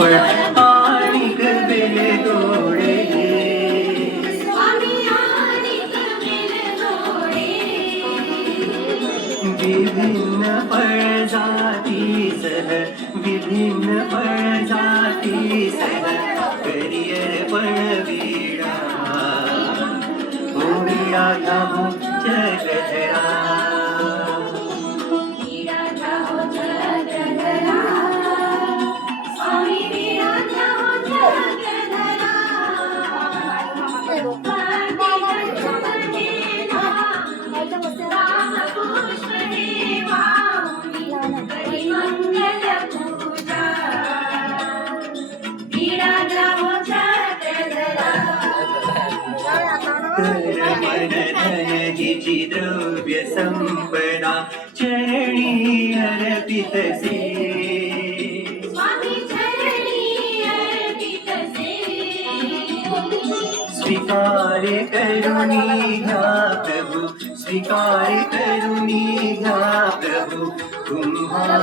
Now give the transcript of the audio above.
आणिक बेले दोडे विभिन्न फळजातीसह विभिन्न फळजातीसह करियर पळविडा होविडा घ्यावो जगधरा हिची द्रव्य संपदा चरणी अर्पितसे स्वीकार करुणी घ्या प्रभु स्वीकार करुणी घ्या प्रभु तुम्हा